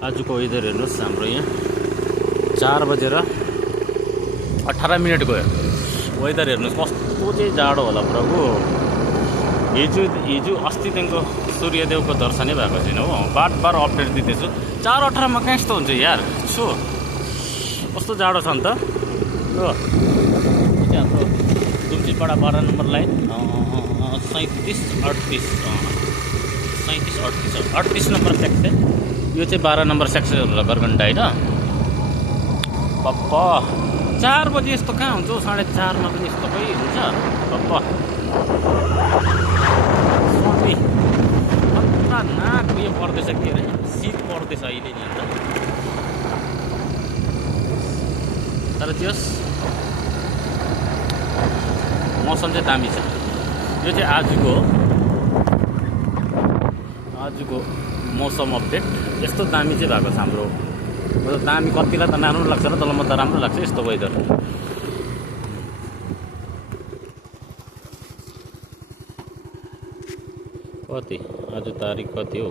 आजको वेदर हेर्नुहोस् हाम्रो यहाँ 4 बजेर 18 मिनट गयो। वेदर हेर्नुहोस् कस्तो चाहिँ जाडो होला प्रभु। हिजो अस्तिदेखिको सूर्यदेवको दर्शनै भएको छैन हो। बार अपडेट दिँदैछु 4:18 मा कहाँ यस्तो हुन्छ यार। सो कस्तो जाडो छ नि त हो। चाहिँ हाम्रो दुम्सीपाडा 12 नम्बर लाइन 37-38 नम्बर सेक्सन। यो चाहिँ 12 नम्बर सेक्सन होला गरगन्डा होइन। पप्पा 4 बजे यस्तो कहाँ हुन्छ? 4:30 मा पनि यस्तो कोही हुन्छ पप्पा। खतरनाक उयो पर्दैछ के अरे, शीत पर्दैछ अहिले नि। अन्त तर त्यस मौसम चाहिँ दामी छ। यो चाहिँ आजको मौसम अपडेट। यस्तो दामी चाहिँ भएको छ हाम्रो। मतलब दामी कतिलाई त नराम्रो लाग्छ र तँलाई म त राम्रो लाग्छ यस्तो वेदर। कति आज तारिक कति हो?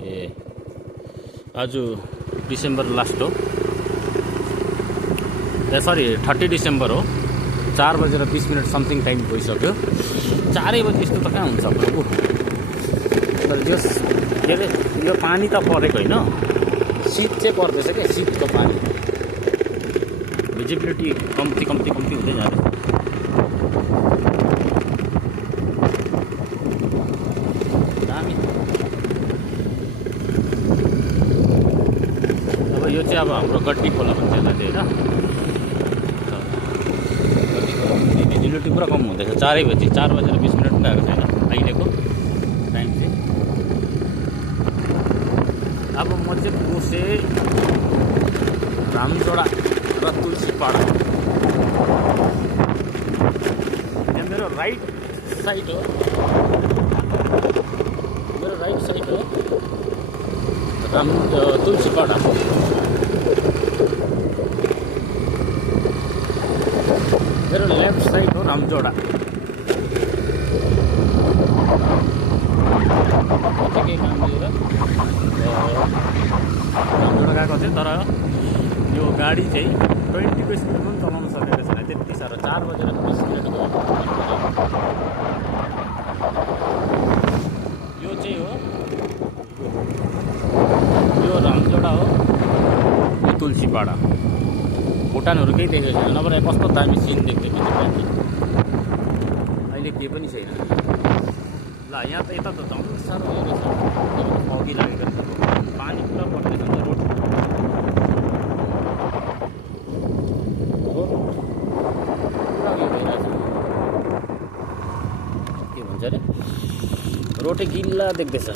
ए आज डिसेम्बर लास्ट हो। ए सरी 30 डिसेम्बर हो। 4 बजेर 20 मिनट समथिङ टाइम गइसक्यो। 4 बजे यस्तो त कहाँ हुन्छ प्रभु। तर जस के अरे यो पानी त परेको होइन, शीत चाहिँ पर्दैछ क्या। शीतको पानी भिजिबिलिटी कम्ती हुँदै जाँदैछ। दामी। अब यो चाहिँ अब हाम्रो गड्डी खोला भन्छ यसलाई चाहिँ होइन। भिजिबिलिटी पुरा कम हुँदैछ। 4 बजे 4 बजेर 20 मिनट पनि आएको छैन अहिलेको टाइम चाहिँ। अब म चाहिँ पसे रामझोडा र तुलसीपाडा। यहाँ मेरो राइट साइड हो, तुलसीपाडा। मेरो लेफ्ट साइड हो रामझोडा। केही काम लिएर रामझोडा गएको थिएँ। तर यो गाडी चाहिँ 20 को स्पिडमा पनि चलाउन सकेको छैन त्यति साह्रो। 4 बजेर 20 मिनट गयो। यो चाहिँ हो, यो रामझोडा हो, यो तुलसीपाडा। भुटानहरू केही देखेको छैन, नभए कस्तो दामी सिन देख्दै पनि अहिले केही पनि छैन। ल यहाँ त यता त झन् साह्रो उयो रहेछ, अघि लागेको रहेछ। पानी पुरा पर्दैछ नि रोड पुरा उयो भइरहेछ। के भन्छ अरे रोडै गिल्ला देख्दैछ।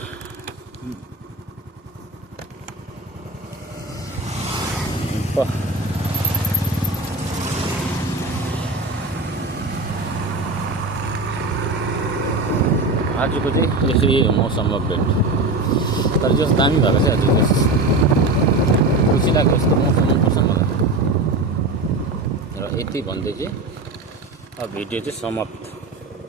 आजको चाहिँ यसरी मौसम अपडेट। तर जस दामी भएको छ आज। खुसी लाग्यो यस्तो मौसम मनपर्छ मलाई। र यति भन्दै चाहिँ अब भिडियो चाहिँ समाप्त।